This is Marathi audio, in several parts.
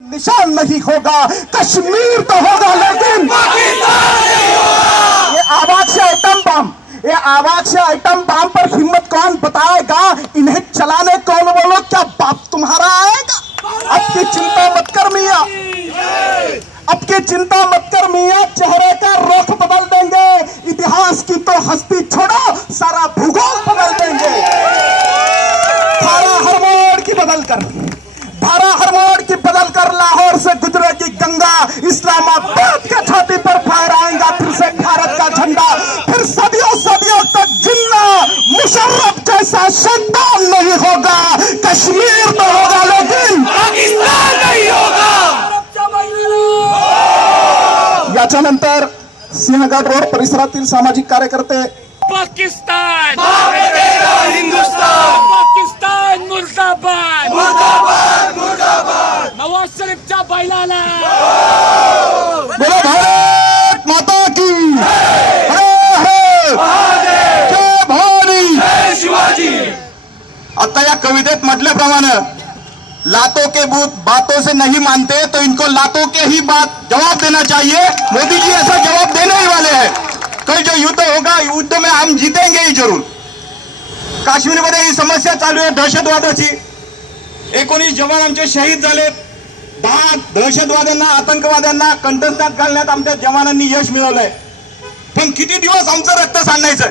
निशान नहीं होगा, कश्मीर तो होगा लेकिन पाकिस्तान नहीं होगा। ये आवाज से आइटम बम, ये आवाज से आइटम बम पर हिम्मत कौन बताएगा? इन्हें चलाने कौन? बोलो, क्या बाप तुम्हारा आएगा? अब की चिंता मत कर मियां, अब की चिंता मत कर मियां, चेहरे का रुख बदल देंगे। इतिहास की तो हस्ती छोड़ो, सारा भूगोल बदल देंगे। धारा हर मोड़ की बदल कर, धारा हर मोड़ की बदल कर लाहौर से गुजरेगी गंगा, इस्लामाबाद के छाती पर फहराएगा फिर से भारत का झंडा। फिर सदियों सदियों तक जिन्ना मुशर्रफ जैसा शैतान नहीं होगा। कश्मीर तो होगा लेकिन पाकिस्तान नहीं होगा। याच्यानंतर सिंहगड रोड परिसरातील सामाजिक कार्यकर्ते पाकिस्तान हिंदुस्तान पाकिस्तान मुर्दाबाद मुर्दाबाद मुर्दाबाद नवाज शरीफच्या बैलाला बोलो भारत माता की जय भवानी। जय शिवाजी। आता या कवितेत म्हटल्याप्रमाणे लातों के भूत बातों से नहीं मानते तो इनको लातों के ही बात जवाब देना चाहिए। मोदी जी ऐसा जवाब देने ही वाले हैं। कल जो युद्ध होगा, युद्ध में हम जीतेंगे ही जरूर। काश्मीरमध्ये ही समस्या चालू आहे दहशतवादाची। 19 जवान आमचे शहीद झाले। 10 दहशतवाद्यांना आतंकवाद्यांना कंठस्नात घालण्यात आमच्या जवानांनी यश मिळवलंय। पण किती दिवस आमचं रक्त सांडायचं?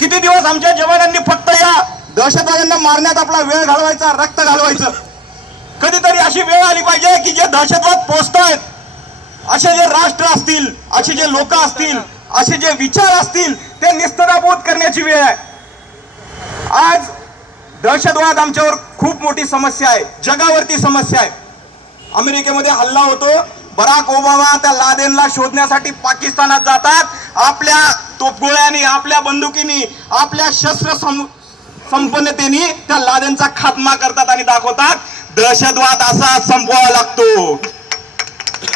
किती दिवस आमच्या जवानांनी फक्त या दहशतवाद्यांना मारण्यात आपला वेळ घालवायचा, रक्त घालवायचं? कधीतरी अशी वेळ आली पाहिजे की जे दहशतवाद पोचतायत, असे जे राष्ट्र असतील, असे जे लोक असतील, असे जे विचार असतील, ते निस्तराभूत करण्याची वेळ आहे। आज दहशतवाद आमच्यावर खूप मोठी समस्या आहे, जगावरती समस्या आहे। अमेरिकेमध्ये हल्ला होतो, बराक ओबामा त्या लादेनला शोधण्यासाठी पाकिस्तानात जातात। आपल्या तोफगोळ्यांनी, आपल्या बंदुकीनी, आपल्या शस्त्र संपन्नतेने त्या लादेनचा खात्मा करतात आणि दाखवतात दहशतवाद असा संपवावा लागतो।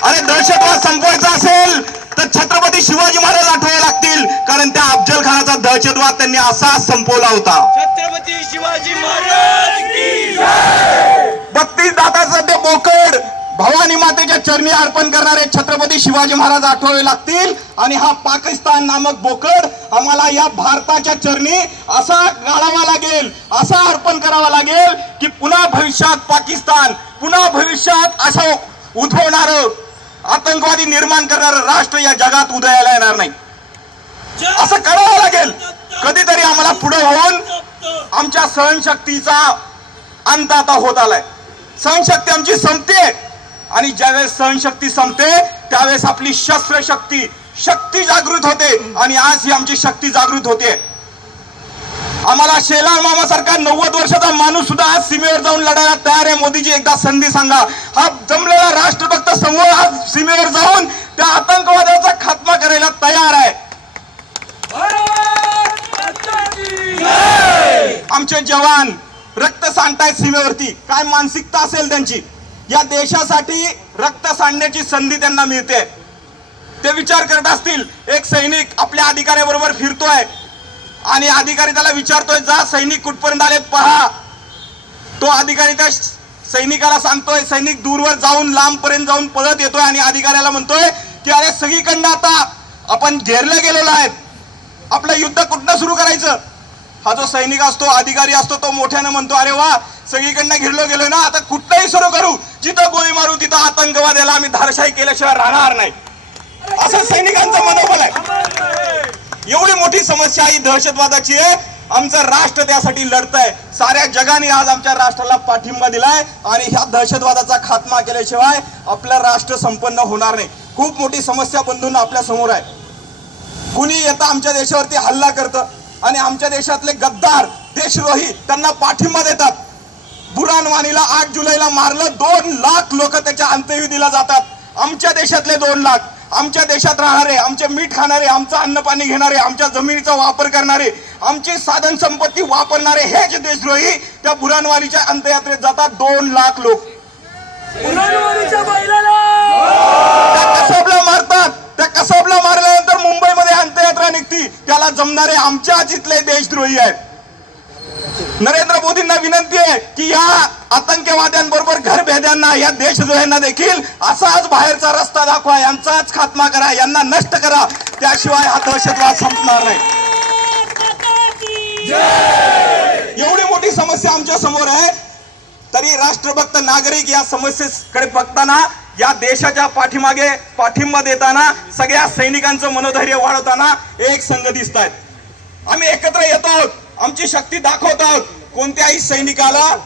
अरे दहशतवाद संपवायचा असेल तर छत्रपती शिवाजी महाराज आठवावे लागतील, कारण त्या अफजल खानाचा दहशतवाद त्यांनी असा संपवला होता। छत्रपती शिवाजी महाराज की जय। 32 दाताचे ते बोकड भवानी मातेच्या चरणी अर्पण करणारे छत्रपती शिवाजी महाराज आठवावे लागतील। आणि हा पाकिस्तान नामक बोकड आम्हाला या भारताच्या चरणी असा गाळावा लागेल, असा अर्पण करावा लागेल की पुन्हा भविष्यात पाकिस्तान, पुन्हा भविष्यात असं उद्भवणारं आतंकवादी निर्माण करणारं राष्ट्र या जगात उदयाला येणार नाही। असं करावं लागेल। कधीतरी आम्हाला पुढे होऊन आमच्या सहनशक्तीचा अंत आता होत आलाय। सहनशक्ती आमची संपते आणि ज्यावेळेस सहनशक्ती संपते त्यावेळेस आपली शक्ती जागृत होते आणि आज ही आमची शक्ती जागृत होते। आम्हाला शेलार मामा सारखा 90 वर्षाचा माणूस सुद्धा आज सीमेवर जाऊन लढायला तयार आहे। मोदीजी एकदा संधी सांगा। हा जमलेला राष्ट्रभक्त समूह आज सीमेवर जाऊन त्या आतंकवादाचा खात्मा करायला तयार आहे। आमचे जवान रक्त सांडतायत सीमेवरती। काय मानसिकता असेल त्यांची? या देशासाठी रक्त सांडण्याची संधी त्यांना मिळते। ते विचार करत असतील, एक सैनिक आपल्या अधिकाऱ्याबरोबर फिरतोय आणि अधिकारी त्याला विचारतोय, जा सैनिक कुठपर्यंत आलेत पहा। तो अधिकारी त्या सैनिकाला सांगतोय, सैनिक दूरवर जाऊन लांबपर्यंत जाऊन पळत येतोय आणि अधिकाऱ्याला म्हणतोय की अरे सगळीकडनं आता आपण घेरले गेलेलो आहेत, आपलं युद्ध कुठनं सुरू करायचं? हा जो सैनिक असतो, अधिकारी असतो, तो मोठ्यानं म्हणतो, अरे वा सगळीकडनं घेरलो गेलोय ना, आता कुठलंही सुरू करू, जिथं गोळी मारू तिथं आतंकवाद्याला आम्ही धारशाई केल्याशिवाय राहणार नाही, असं सैनिकांचं मनोबल आहे। एवढी मोठी समस्या ही दहशतवादाची आहे। आमचं राष्ट्र त्यासाठी लढतंय। साऱ्या जगाने आज आमच्या राष्ट्राला पाठिंबा दिलाय आणि ह्या दहशतवादाचा खात्मा केल्याशिवाय आपलं राष्ट्र संपन्न होणार नाही। खूप मोठी समस्या बंधूंना आपल्या समोर आहे। कुणी येतं आमच्या देशावरती हल्ला करतं आणि आमच्या देशातले गद्दार देशद्रोही त्यांना पाठिंबा देतात। बुरानवानीला 8 जुलैला मारलं, 2 लाख लोक त्याच्या अंत्यविधीला जातात। आमच्या देशातले 2 लाख, आमच्या देशात राहणारे, आमचे मीठ खाणारे, आमचं अन्न पाणी घेणारे, आमच्या जमिनीचा वापर करणारे, आमची साधन संपत्ती वापरणारे हे जे देशद्रोही त्या बुरानवानीच्या अंत्ययात्रेत जातात 2 लाख लोक। त्या कसबला मारतात। त्या कसबला मारल्यानंतर मुंबईमध्ये अंत्ययात्रा निघती, त्याला जमणारे आमच्या जिथले देशद्रोही आहेत। नरेंद्र मोदींना विनंती आहे की या आतंकवाद्यांबरोबर घरभेद्यांना, या देशद्रोह्यांना देखील असाच बाहेरचा रस्ता दाखवा, यांचाच खात्मा करा, यांना नष्ट करा, त्याशिवाय हा दहशतवाद संपणार नाही. एवढी मोठी समस्या आमच्या समोर आहे, तरी राष्ट्रभक्त नागरिक या समस्येकडे बघताना, या देशाच्या पाठीमागे पाठिंबा देताना, सगळ्या सैनिकांचं मनोधैर्य वाढवताना एक संघ दिसत आहेत. आम्ही एकत्र येत आहोत, आमची शक्ती दाखवत आहोत. कोणत्याही सैनिकाला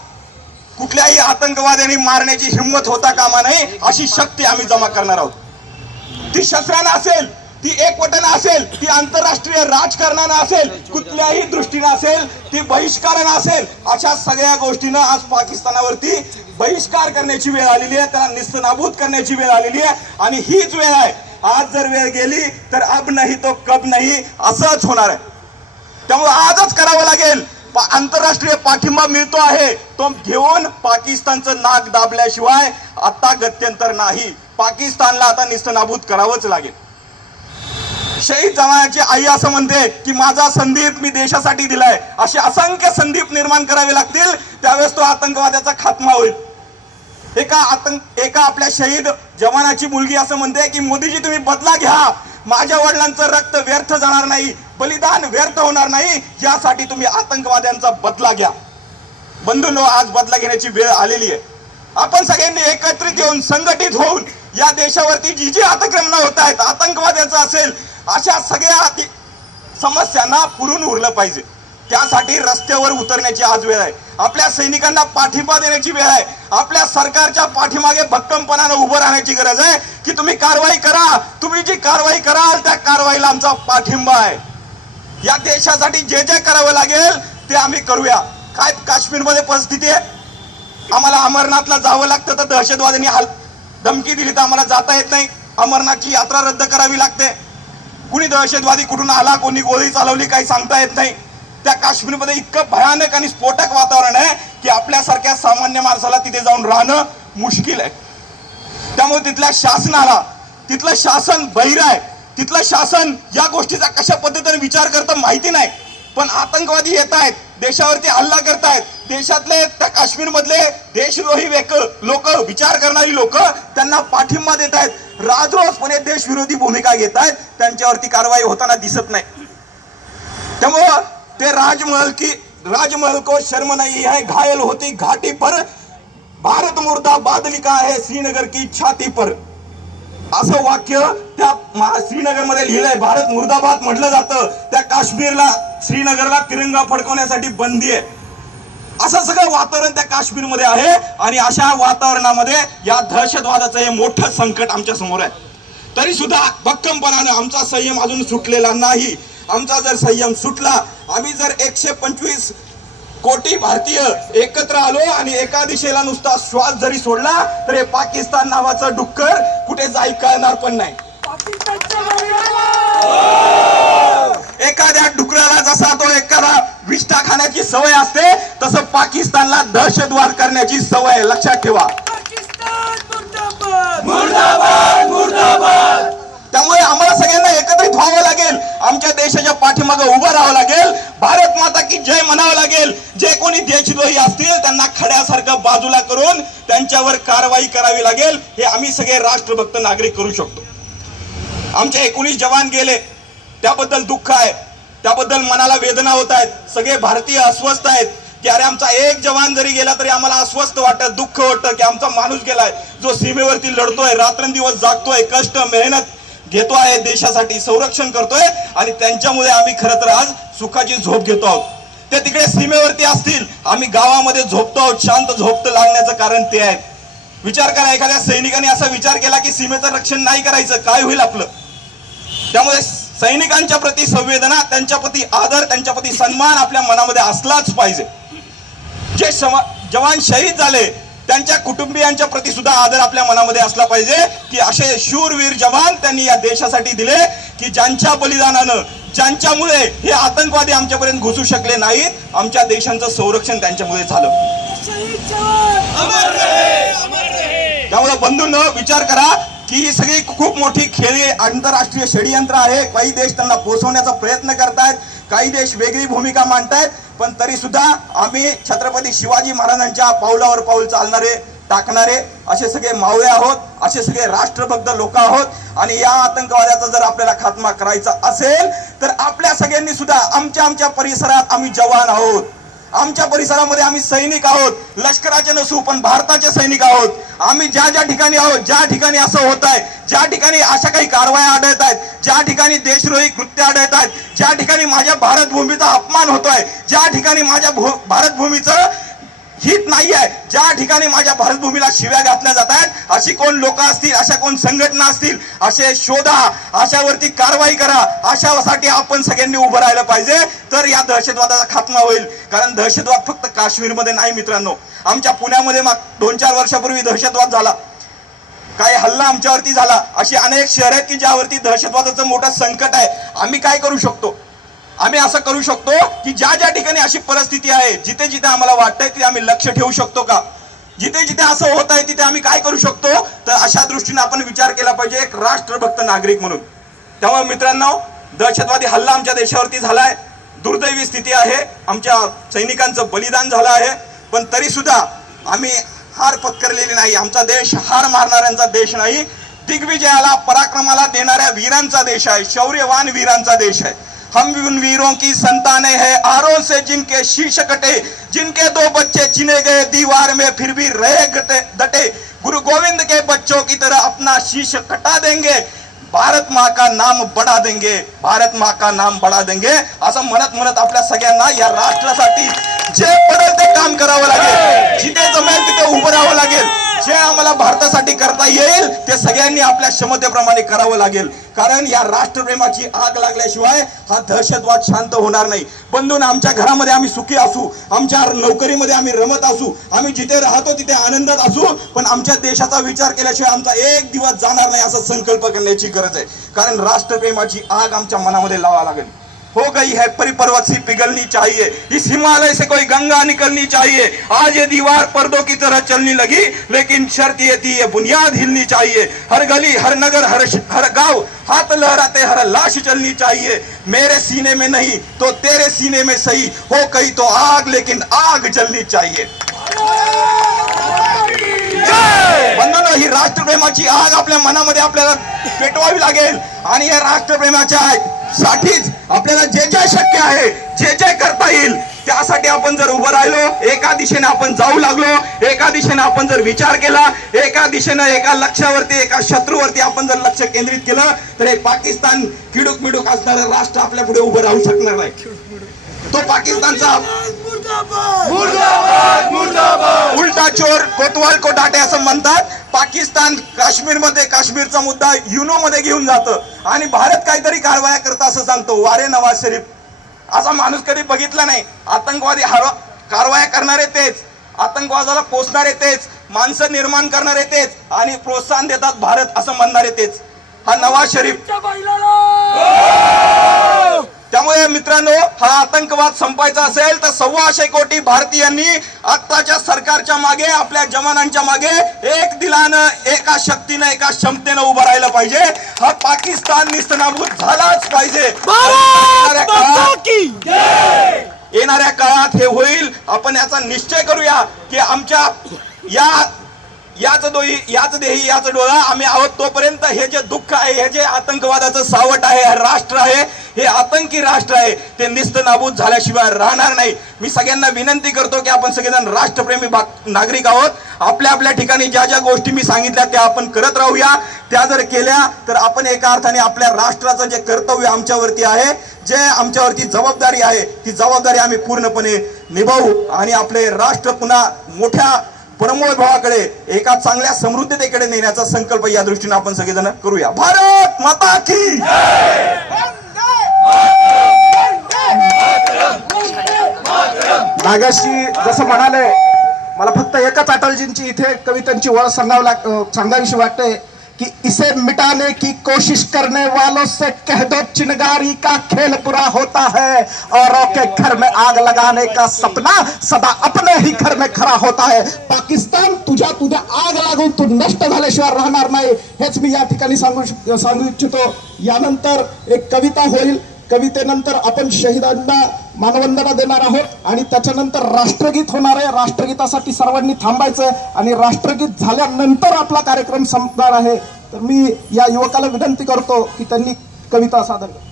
कुठल्याही आतंकवाद्यांनी मारण्याची हिंमत होता कामा नये, अशी शक्ती आम्ही जमा करणार आहोत. ती शस्त्रानं असेल, ती एकवटानं असेल, ती आंतरराष्ट्रीय राजकारणानं असेल, कुठल्याही दृष्टीनं असेल, ती बहिष्कारानं असेल, अशा सगळ्या गोष्टीनं आज पाकिस्तानावरती बहिष्कार करण्याची वेळ आलेली आहे, त्याला निस्तनाबूत करण्याची वेळ आलेली आहे. आणि हीच वेळ आहे. आज जर वेळ गेली तर अब नाही तो कब नाही, असंच होणार आहे. त्यामुळे आजच करावं लागेल. आंतरराष्ट्रीय पाठिंबा मिळतो आहे, तो घेऊन पाकिस्तानचं नाक दाबल्याशिवाय आता गत्यंतर नाही. पाकिस्तानला आता निस्तनाबूत करावंच लागेल. शहीद जवानाची आई असं म्हणते की माझा संदीप मी देशासाठी दिलाय. असे असंख्य संदीप निर्माण करावे लागतील, त्यावेळेस तो आतंकवाद्याचा खात्मा होईल. एका आपल्या शहीद जवानाची मुलगी असं म्हणते की मोदीजी तुम्ही बदला घ्या, माझ्या वडिलांचं रक्त व्यर्थ जाणार नाही, बलिदान व्यर्थ होणार नाही, यासाठी तुम्ही आतंकवाद्यांचा बदला घ्या. बंधूंनो, आज बदला घेण्याची वेळ आलेली आहे. आपण सगळ्यांनी एकत्रित येऊन, संघटित होऊन, या देशावरती जी अतिक्रमण होत आहेत, आतंकवाद्याचं असेल, अशा सगळ्या समस्यांना पुरून उरलं पाहिजे. त्यासाठी रस्त्यावर उतरण्याची आज वेळ आहे. आपल्या सैनिकांना पाठिंबा देण्याची वेळ आहे. आपल्या सरकारच्या पाठीमागे भक्कमपणानं उभं राहण्याची गरज आहे की तुम्ही कारवाई करा. तुम्ही जी कारवाई कराल त्या कारवाईला आमचा पाठिंबा आहे. या देशासाठी जे जे करावं लागेल ते आम्ही करूया. काय काश्मीरमध्ये परिस्थिती आहे, आम्हाला अमरनाथला जावं लागतं तर दहशतवाद्यांनी धमकी दिली तर आम्हाला जाता येत नाही, अमरनाथची यात्रा रद्द करावी लागते. कुणी दहशतवादी कुठून आला, कोणी गोळी चालवली, काही सांगता येत नाही. त्या काश्मीरमध्ये इतकं भयानक आणि स्फोटक वातावरण आहे की आपल्यासारख्या सामान्य माणसाला तिथे जाऊन राहणं मुश्किल आहे. त्यामुळे तिथल्या शासनाला, तिथलं शासन बहिर आहे, तिथलं शासन या गोष्टीचा कशा पद्धतीने विचार करतं माहिती नाही. पण आतंकवादी येत आहेत, देशावरती हल्ला करतायत, देशातले त्या काश्मीरमधले देशद्रोही लोक, विचार करणारी लोक त्यांना पाठिंबा देत आहेत, राजरोसपणे देशविरोधी भूमिका घेत आहेत, त्यांच्यावरती कारवाई होताना दिसत नाही. त्यामुळं ते राजमहल को शर्म नहीं है, घायल होती घाटी पर, भारत मुर्दाबाद लिखा है श्रीनगर की छाती पर. असं वाक्य त्या श्रीनगरमध्ये लिहिलंय. भारत मुर्दाबाद म्हटलं जातं. त्या काश्मीरला, श्रीनगरला तिरंगा फडकवण्यासाठी बंदी आहे. असं सगळं वातावरण त्या काश्मीरमध्ये आहे. आणि अशा वातावरणामध्ये या दहशतवादाचं हे मोठं संकट आमच्या समोर आहे. तरी सुद्धा भक्कमपणानं आमचा संयम अजून सुटलेला नाही. आमचा जर संयम सुटला, आम्ही जर 125 कोटी भारतीय एकत्र आलो आणि एका दिशेला नुसता श्वास जरी सोडला तर हे पाकिस्तान नावाचं डुक्कर कुठे जाईल कळणार पण नाही. एखाद्या डुकराला जसा तो एखादा विष्ठा खाण्याची सवय असते, तसं पाकिस्तानला दहशतवाद करण्याची सवय आहे. लक्षात ठेवा. मुर्दाबाद मुर्दाबाद. त्यामुळे आम्हाला सगळ्यांना एकत्रित व्हावं लागेल. आमच्या देशाच्या पाठीमागे उभं राहावं लागेल. भारत माता की जय म्हणावं लागेल. जे कोणी देशद्रोही असतील त्यांना खड्यासारखं बाजूला करून त्यांच्यावर कारवाई करावी लागेल. हे आम्ही सगळे राष्ट्रभक्त नागरिक करू शकतो. आमचे 19 जवान गेले, त्याबद्दल दुःख आहे, त्याबद्दल मनाला वेदना होत आहेत. सगळे भारतीय अस्वस्थ आहेत की अरे आमचा एक जवान जरी गेला तरी आम्हाला अस्वस्थ वाटत, दुःख वाटतं की आमचा माणूस गेलाय, जो सीमेवरती लढतोय, रात्रंदिवस जागतोय, कष्ट मेहनत घेतो आहे, देशासाठी संरक्षण करतोय. आणि त्यांच्यामुळे आम्ही खरं तर आज सुखाची झोप घेतो आहोत. ते तिकडे सीमेवरती असतील, आम्ही गावामध्ये झोपतो आहोत. शांत झोप लागण्याचं कारण ते आहे. विचार करा, एखाद्या सैनिकाने असा विचार केला की सीमेचं रक्षण नाही करायचं, काय होईल आपलं. त्यामुळे सैनिकांच्या प्रती संवेदना, त्यांच्या प्रती आदर, त्यांच्या प्रती सन्मान आपल्या मनामध्ये असलाच पाहिजे. जे जवान शहीद झाले त्यांच्या कुटुंबियांच्या प्रती सुद्धा आदर आपल्या मनामध्ये असला पाहिजे की असे शूरवीर जवान त्यांनी या देशासाठी दिले की ज्यांच्या बलिदानानं, ज्यांच्यामुळे हे आतंकवादी आमच्यापर्यंत घुसू शकले नाहीत. आमच्या देशांचं संरक्षण त्यांच्यामुळे झालं. त्यामुळे बंधूंनो, विचार करा की ही सगळी खूप मोठी खेळी आंतरराष्ट्रीय षडयंत्र आहे. काही देश त्यांना पोचवण्याचा प्रयत्न करतायत, काही देश वेगळी भूमिका मांडतायत, पण तरी सुद्धा आम्ही छत्रपती शिवाजी महाराजांच्या पावलावर पाऊल चालणारे टाकणारे असे सगळे मावळे आहोत, असे सगळे राष्ट्रभक्त लोक आहोत। आणि या आतंकवादाचा जर आपल्याला खात्मा करायचा असेल तर आपल्या सगळ्यांनी सुद्धा आमच्या परिसरात आम्ही जवान आहोत, आमच्या परिसरामध्ये आम्ही सैनिक आहोत, लष्कराचे नसू पण भारताचे सैनिक आहोत। आम्ही ज्या ज्या ठिकाणी आहोत, ज्या ठिकाणी असं होत आहे, ज्या ठिकाणी अशा काही कारवाया आढळत आहेत, ज्या ठिकाणी देशद्रोही कृत्य आढळत आहेत, ज्या ठिकाणी माझ्या भारत भूमीचा अपमान होतोय, ज्या ठिकाणी माझ्या भारत भूमीचं हित नाही आहे, ज्या ठिकाणी माझ्या भारत भूमीला शिव्या घातल्या जात आहेत, अशी कोण लोक असतील, अशा कोण संघटना असतील, असे शोधा, अशावरती कारवाई करा। अशासाठी आपण सगळ्यांनी उभं राहिलं पाहिजे, तर या दहशतवादाचा खात्मा होईल। कारण दहशतवाद फक्त काश्मीरमध्ये नाही मित्रांनो, आमच्या पुण्यामध्ये 2-4 वर्षापूर्वी दहशतवाद झाला, काही हल्ला आमच्यावरती झाला। अशी अनेक शहर आहेत की ज्यावरती दहशतवादाचं मोठं संकट आहे। आम्ही काय करू शकतो? आम्ही असं करू शकतो की ज्या ज्या ठिकाणी अशी परिस्थिती आहे, जिथे जिथे आम्हाला वाटतंय तिथे आम्ही लक्ष ठेवू शकतो का? जिथे जिथे असं होत आहे तिथे आम्ही काय करू शकतो? तर अशा दृष्टीने आपण विचार केला पाहिजे एक राष्ट्रभक्त नागरिक म्हणून। त्यामुळे मित्रांनो, दहशतवादी हल्ला आमच्या देशावरती झालाय, दुर्दैवी स्थिती आहे, आमच्या सैनिकांचं बलिदान झालं आहे, पण तरी सुद्धा आम्ही हार पत्करलेली नाही। आमचा देश हार मारणाऱ्यांचा देश नाही, दिग्विजयाला पराक्रमाला देणाऱ्या वीरांचा देश आहे, शौर्यवान वीरांचा देश आहे। हम उन वीरों की संतानें हैं, आरों से जिनके शीश कटे, जिनके 2 बच्चे चिने गए दीवार में फिर भी रहे डटे, गुरु गोविंद के बच्चों की तरह अपना शीश कटा देंगे, भारत माँ का नाम बढ़ा देंगे, भारत माँ का नाम बढ़ा देंगे। असं म्हणत आपल्या सगळ्यांना या राष्ट्रासाठी जे पडेल ते काम करावं लागेल, जिथे जमेल तिथे उभं राहावं लागेल, जे आम्हाला भारतासाठी करता येईल ते सगळ्यांनी आपल्या क्षमतेप्रमाणे करावं लागेल। कारण या राष्ट्रप्रेमाची आग लागल्याशिवाय हा दहशतवाद शांत होणार नाही। बंधून, आमच्या घरामध्ये आम्ही सुखी असू, आमच्या नोकरीमध्ये आम्ही रमत असू, आम्ही जिथे राहतो तिथे आनंदात असू, पण आमच्या देशाचा विचार केल्याशिवाय आमचा एक दिवस जाणार नाही असा संकल्प करण्याची गरज आहे। कारण राष्ट्रप्रेमाची आग आमच्या मनामध्ये लावावी लागेल। हो गई है परिपर्वत सी पिघलनी चाहिए, इस हिमालय से कोई गंगा निकलनी चाहिए। आज ये दीवार पर्दों की तरह चलने लगी, लेकिन शर्त ये थी ये बुनियाद हिलनी चाहिए। हर गली, हर नगर, हर गांव हाथ लहराते हर लाश चलनी चाहिए। मेरे सीने में नहीं तो तेरे सीने में सही, हो गई तो आग लेकिन आग जलनी चाहिए। बंधुनो, ही राष्ट्रप्रेमाची आग आपल्या मनामध्ये आपल्याला पेटवावी लागेल। आणि या राष्ट्रप्रेमाच्या साठीच आपल्याला जे जे शक्य आहे, जे जे करता येईल, त्यासाठी आपण जर उभं राहिलो, एका दिशेने आपण जाऊ लागलो, एका दिशेने आपण जर विचार केला, एका दिशेने एका लक्ष्यावरती, एका शत्रूवरती आपण जर लक्ष केंद्रित केलं, तर हे पाकिस्तान किडूक मिडूक असणारं राष्ट्र आपल्या पुढे उभं राहू शकणार नाही। तो पाकिस्तानचा उलटा चोर कोतवाल को डाटे असं म्हणतात। पाकिस्तान काश्मीरमध्ये काश्मीरचा मुद्दा युनो मध्ये घेऊन जातं आणि भारत काहीतरी कारवाया करतं असं सांगतो। वारे नवाज शरीफ असा माणूस कधी बघितला नाही। आतंकवादी कारवाया करणारे तेच, आतंकवादाला पोचणारे तेच, माणसं निर्माण करणारे तेच आणि प्रोत्साहन देतात भारत असं म्हणणारे तेच, हा नवाज शरीफ। त्यामुळे मित्रांनो, हा आतंकवाद संपायचा असेल तर 1.25 कोटी भारतीयांनी आत्ताच्या सरकारच्या मागे, आपल्या जवानांच्या मागे एक दिलानं, एका शक्तीनं, एका क्षमतेनं उभं राहिलं पाहिजे। हा पाकिस्तान निस्तनाबूत झालाच पाहिजे। येणाऱ्या काळात हे होईल। आपण याचा निश्चय करूया की आमच्या याच देही याच डोळा आम्ही आहोत तोपर्यंत हे जे दुःख आहे, हे जे आतंकवादाचं सावट आहे, हे राष्ट्र आहे, हे आतंकी राष्ट्र आहे, ते निस्तनाबूत झाल्याशिवाय राहणार नाही। मी सगळ्यांना विनंती करतो की आपण सगळेजण राष्ट्रप्रेमी नागरिक आहोत। आपल्या आपल्या ठिकाणी ज्या ज्या गोष्टी मी सांगितल्या त्या आपण करत राहूया। त्या जर केल्या तर आपण एका अर्थाने आपल्या राष्ट्राचं जे कर्तव्य आमच्यावरती आहे, जे आमच्यावरती जबाबदारी आहे, ती जबाबदारी आम्ही पूर्णपणे निभावू आणि आपले राष्ट्र पुन्हा मोठ्या परमोळ भावाकडे, एका चांगल्या समृद्धतेकडे नेण्याचा संकल्प या दृष्टीने आपण सगळेजण करूया। भारत माता की नागेशजी जसं म्हणाले, मला फक्त एकच अटलजींची इथे कवितांची ओळ सांगावीशी वाटते कि इसे मिटाने की कोशिश करने वालों से कह दो चिनगारी का खेल पूरा होता है, औरों के घर में आग लगाने का सपना सदा अपने ही घर में खरा होता है। पाकिस्तान तुझ्या आग लागून तू नष्ट झाल्याशिवाय राहणार नाही, हेच मी या ठिकाणी सांगू इच्छितो। यानंतर एक कविता होईल, कवितेनंतर आपण शहीदांना मानवंदना देणार आहोत आणि त्याच्यानंतर राष्ट्रगीत होणार आहे. राष्ट्रगीतासाठी सर्वांनी थांबायचं आणि राष्ट्रगीत झाल्यानंतर आपला कार्यक्रम संपणार आहे. तर मी या युवकाला विनंती करतो की त्यांनी कविता सादर करावी.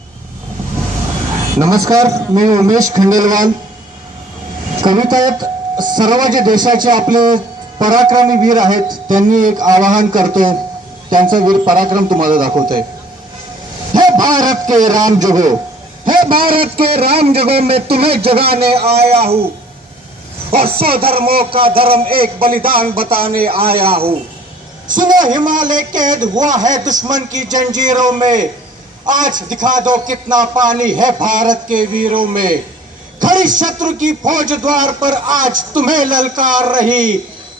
नमस्कार, मी उमेश खंडेलवाल. कवितेत सर्व जे देशाचे आपले पराक्रमी वीर आहेत त्यांनी एक आवाहन करतो. त्यांचा वीर पराक्रम तुम्हाला दाखवतोय. हे भारत के राम जगो, हे भारत के राम जगो, मैं तुम्हें जगाने आया हूँ और 100 धर्मों का धर्म एक बलिदान बताने आया हूँ. सुनो, हिमालय कैद हुआ है दुश्मन की जंजीरों में, आज दिखा दो कितना पानी है भारत के वीरों में. खड़ी शत्रु की फौज द्वार पर आज तुम्हें ललकार रही,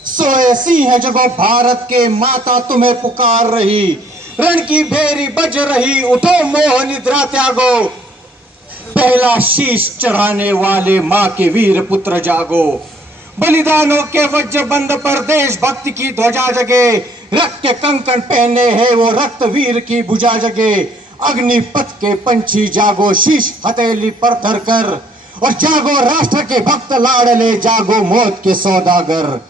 सोए सिंह जगो भारत के माता तुम्हें पुकार रही. रण की भेरी बज रही, उठो मोह निद्रा त्यागो, पहला शीश चढ़ाने वाले माँ के वीर पुत्र जागो. बलिदानों के वज्र बंद पर देशभक्ति की ध्वजा जगे, रक्त के कंकण पहने हैं वो रक्त वीर की भुजा जगे. अग्निपथ के पंछी जागो, शीश हथेली पर धरकर, और जागो राष्ट्र के भक्त लाडले, जागो मौत के सौदागर.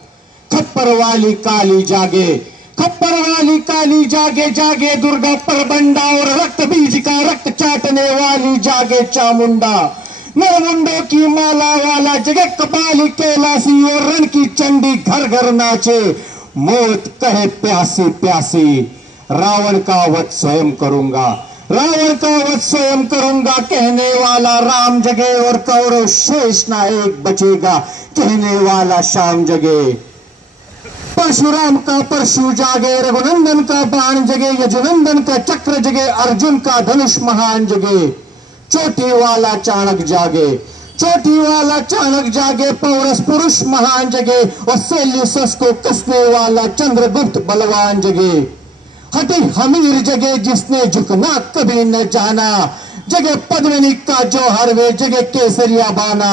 खप्पर वाली काली जागे, खप्पर वाली काली जागे, जागे दुर्गा परबंडा, और रक्त बीज का रक्त चाटने वाली जागे चामुंडा. नरमुंडों की माला वाला जगे कपाली कैलासी, और रण की चंडी घर घर नाचे, मौत कहे प्यासी प्यासी. रावण का वध स्वयं करूंगा, रावण का वध स्वयं करूंगा, कहने वाला राम जगे, और कौरव शेष ना एक बचेगा, कहने वाला शाम जगे. परशुराम का परशु जागे, रघुनंदन का बाण जगे, यजुनंदन का चक्र जगे, अर्जुन का धनुष महान जगे. चोटी वाला चाणक जागे, चोटी वाला चाणक जागे, पौरस पुरुष महान जगे, और सेल्यूसस को कसने वाला चंद्रगुप्त बलवान जगे. हटी हमीर जगे जिसने झुकना कभी न जाना, जगे पद्मिनी का जौहर वे, जगे केसरिया बाना.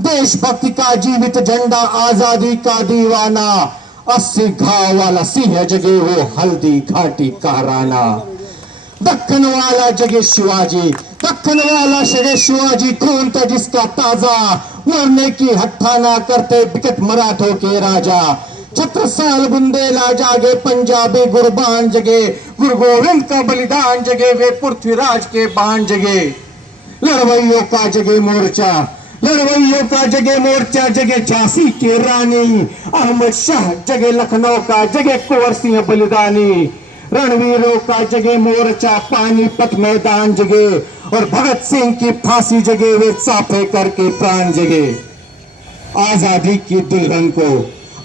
देशभक्ति का जीवित झंडा, आजादी का दीवाना, 80 घाव वाला सिंह जगे वो हल्दी घाटी का राना. दक्कन वाला जगे शिवाजी, दक्कन वाला जगे शिवाजी, खून था जिसका ताजा, मरने की हत्या ना करते बिकट मराठों के राजा. छत्रसाल बुंदेला जागे, पंजाबी गुरबान जगे, गुरु गोविंद का बलिदान जगे, वे पृथ्वीराज के बाण जगे. लड़वैयों का जगे मोर्चा, लड़वैयों का जगे मोर्चा, जगे झांसी की रानी. अहमद शाह जगे लखनऊ का, जगे कुंवर सिंह बलिदानी. रणवीरों का जगे मोर्चा, पानीपत मैदान जगे, और भगत सिंह की फांसी जगे, वे साफे करके प्राण जगे. आजादी की दुल्हन को,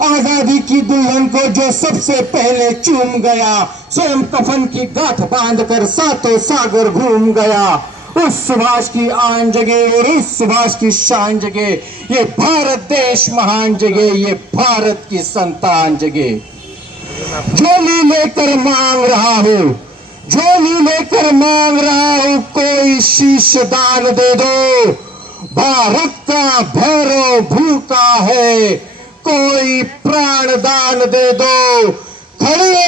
आजादी की दुल्हन को जो सबसे पहले चूम गया, स्वयं कफन की गांठ बांधकर सातों सागर घूम गया. उस सुभाष की आन जगे, और उस सुभाष की शान जगे, ये भारत देश महान जगे, ये भारत की संतान जगे. झोली लेकर मांग रहा हूँ, झोली लेकर मांग रहा हूँ, कोई शीश दान दे दो. भारत का भैरव भूखा है, कोई प्राण दान दे दो. खड़े